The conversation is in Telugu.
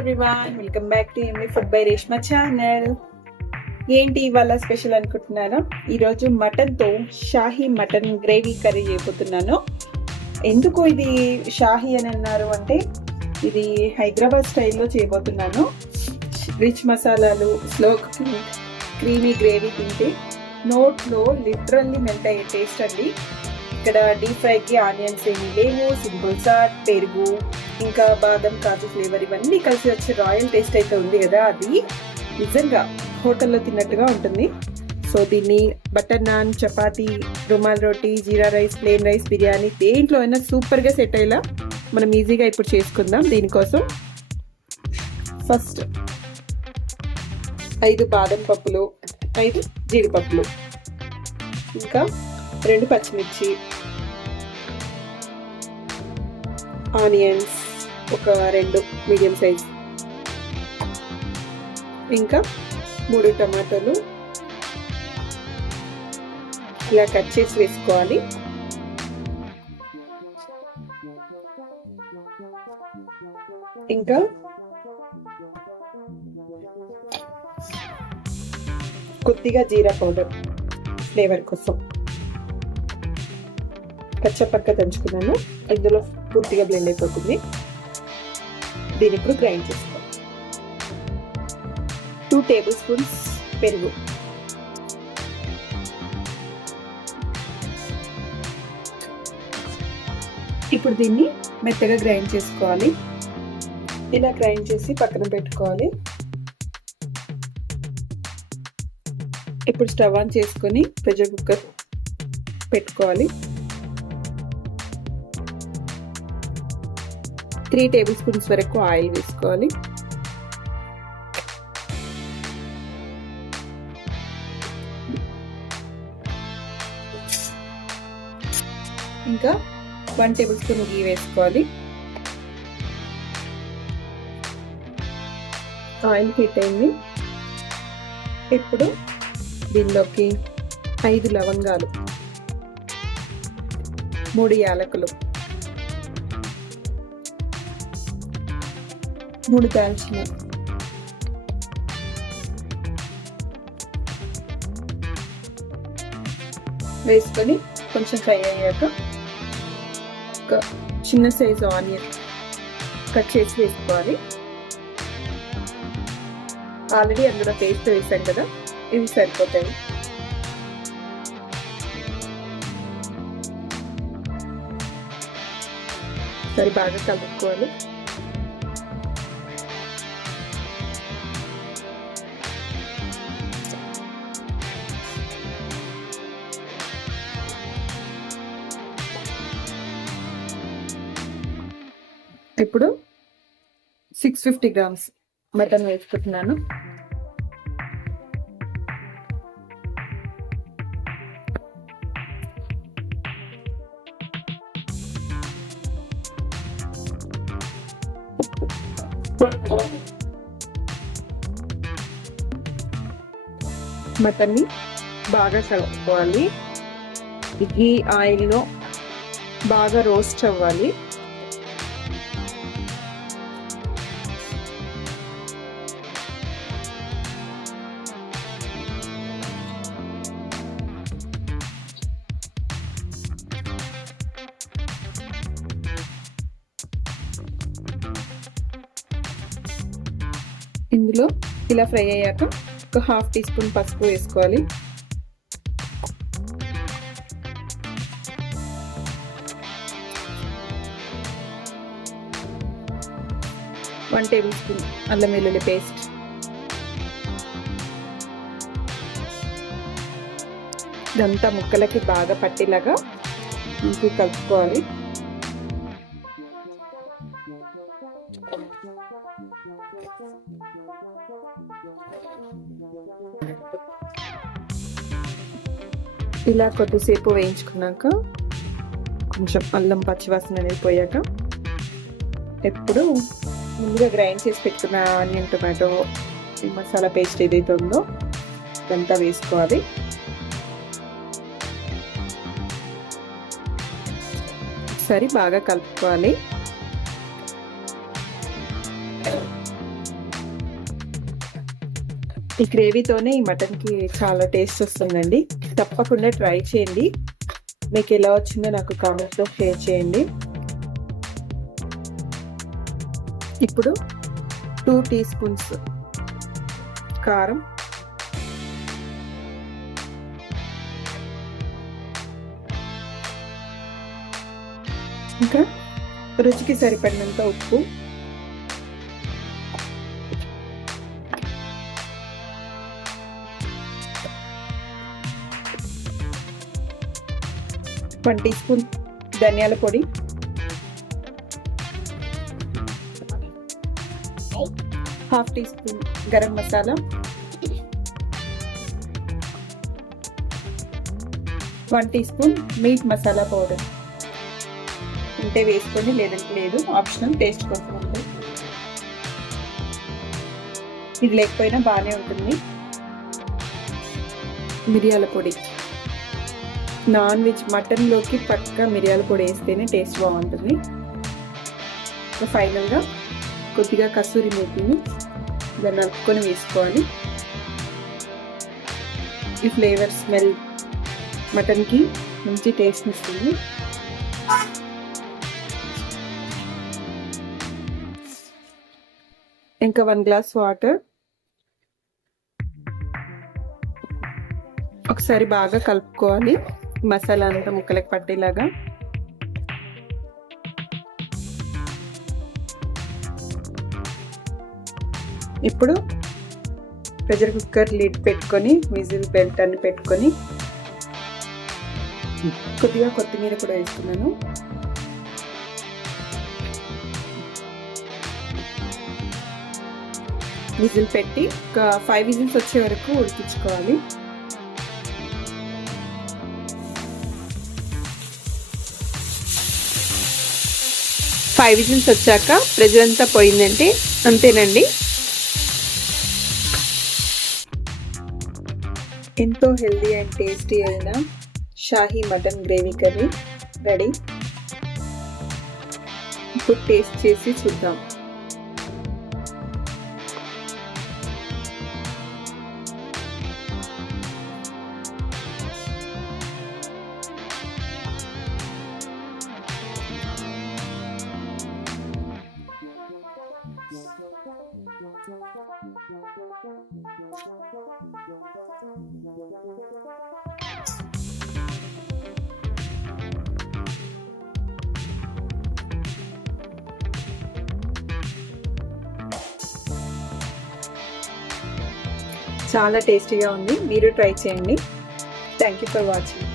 ఎవ్రీవన్, వెల్కమ్ బ్యాక్ టు ఎమ్లీ ఫుడ్ బై రేష్మా ఛానల్. ఏంటి ఇవాళ స్పెషల్ అనుకుంటున్నారా? ఈరోజు మటన్తో షాహీ మటన్ గ్రేవీ కర్రీ చేయబోతున్నాను. ఎందుకు ఇది షాహీ అని అన్నారు అంటే, ఇది హైదరాబాద్ స్టైల్లో చేయబోతున్నాను. రిచ్ మసాలాలు, స్లో కుకింగ్, క్రీమీ గ్రేవీ తింటే నోట్లో లిటరల్లీ మెల్ట్ అయ్యే టేస్ట్ అండి. ఇక్కడ డీప్ ఫ్రైకి ఆనియన్స్ ఏమి లేవు, సింపుల్ సాట్, పెరుగు, ఇంకా బాదం కాజు ఫ్లేవర్ ఇవన్నీ కలిసి వచ్చే రాయల్ టేస్ట్ అయితే ఉంది కదా, అది నిజంగా హోటల్లో తిన్నట్టుగా ఉంటుంది. సో దీన్ని బటర్ నాన్, చపాతీ, రుమాల్ రోటీ, జీరా రైస్, ప్లెయిన్ రైస్, బిర్యానీ దేంట్లో అయినా సూపర్గా సెట్ అయ్యేలా మనం ఈజీగా ఇప్పుడు చేసుకుందాం. దీనికోసం ఫస్ట్ 5 బాదం పప్పులు, 5 జీడిపప్పులు, ఇంకా 2 పచ్చిమిర్చి, ఆనియన్స్ ఒక 2 మీడియం సైజ్, ఇంకా 3 టమాటాలు ఇలా కట్ చేసి వేసుకోవాలి. ఇంకా కొద్దిగా జీరా పౌడర్ ఫ్లేవర్ కోసం కచ్చపక్క దంచుకున్నాను. ఇందులో పూర్తిగా బ్లెండ్ అయిపోతుంది. దీని ఇప్పుడు గ్రైండ్ చేసుకోవాలి. 2 టేబుల్ స్పూన్స్ పెరుగు, ఇప్పుడు దీన్ని మెత్తగా గ్రైండ్ చేసుకోవాలి. ఇలా గ్రైండ్ చేసి పక్కన పెట్టుకోవాలి. ఇప్పుడు స్టవ్ ఆన్ చేసుకొని ప్రెషర్ కుక్కర్ పెట్టుకోవాలి. 3 టేబుల్ స్పూన్స్ వరకు ఆయిల్ వేసుకోవాలి. ఇంకా 1 టేబుల్ స్పూన్ గీ వేసుకోవాలి. ఆయిల్ హీట్ అయింది. ఇప్పుడు దీనిలోకి 5 లవంగాలు, 3 యాలకులు, 3 దాల్చిన, వేసుకొని కొంచెం ఫ్రై అయ్యాక ఒక చిన్న సైజు ఆనియన్ కట్ చేసి వేసుకోవాలి. ఆల్రెడీ అందులో పేస్ట్ వేసాం కదా, ఇవి సరిపోతాయి. సరి బాగా కలుపుకోవాలి. ఇప్పుడు 650 గ్రామ్స్ మటన్ వేసుకుంటున్నాను. మటన్ని బాగా కలుపుకోవాలి. ఈ ఆయిల్లో బాగా రోస్ట్ అవ్వాలి. ఇందులో ఇలా ఫ్రై అయ్యాక ఒక 1/2 టీ స్పూన్ పసుపు వేసుకోవాలి. వన్ టేబుల్ స్పూన్ అల్లం వెల్లుల్లి పేస్ట్, ఇదంతా ముక్కలకి బాగా పట్టేలాగా ఇంకూ కలుపుకోవాలి. ఇలా కొద్దిసేపు వేయించుకున్నాక కొంచెం అల్లం పచ్చివాసన అనేది పోయాక ఇప్పుడు ముందుగా గ్రైండ్ చేసి పెట్టుకున్న ఆనియన్, టొమాటో, ఈ మసాలా పేస్ట్ ఏదైతే ఉందో ఇదంతా వేసుకోవాలి. ఒకసారి బాగా కలుపుకోవాలి. ఈ గ్రేవీతోనే ఈ మటన్కి చాలా టేస్ట్ వస్తుందండి. తప్పకుండా ట్రై చేయండి. మీకు ఎలా వచ్చిందో నాకు కామెంట్స్లో షేర్ చేయండి. ఇప్పుడు 2 టీ స్పూన్స్ కారం, ఇంకా రుచికి సరిపడినంత ఉప్పు, వన్ టీ స్పూన్ ధనియాల పొడి, half teaspoon garam masala, 1 teaspoon meat masala powder. ఉంటే వేసుకోండి, లేదంటే లేదు, ఆప్షనల్, టేస్ట్ కోసం ఉంటుంది. ఇది లేకపోయినా బాగానే ఉంటుంది. మిరియాల పొడి, నాన్ వెజ్ మటన్లోకి పక్కా మిరియాల పొడి వేస్తేనే టేస్ట్ బాగుంటుంది. ఫైనల్గా కొద్దిగా కస్తూరి మేతిని దాన్ని నలుపుకొని వేసుకోవాలి. ఈ ఫ్లేవర్ స్మెల్ మటన్కి మంచి టేస్ట్ ఇస్తుంది. ఇంకా 1 గ్లాస్ వాటర్. ఒకసారి బాగా కలుపుకోవాలి, మసాలా అంతా ముక్కలకు పట్టేలాగా. ఇప్పుడు ప్రెషర్ కుక్కర్ లిడ్ పెట్టుకొని విజిల్ బెల్ట్ అని పెట్టుకొని కొద్దిగా కొత్తిమీర కూడా వేస్తున్నాను. విజిల్ పెట్టి ఒక 5 విజిల్స్ వచ్చే వరకు ఉడికించుకోవాలి. ఫైవ్ విజిల్స్ వచ్చాక ప్రెషర్ అంతా పోయిందంటే అంతేనండి. ఎంతో హెల్దీ అండ్ టేస్టీ అయిన Shahi mutton gravy curry ready. ఇప్పుడు టేస్ట్ చేసి చూద్దాం. చాలా టేస్టీగా ఉంది. మీరు ట్రై చేయండి. Thank you for watching.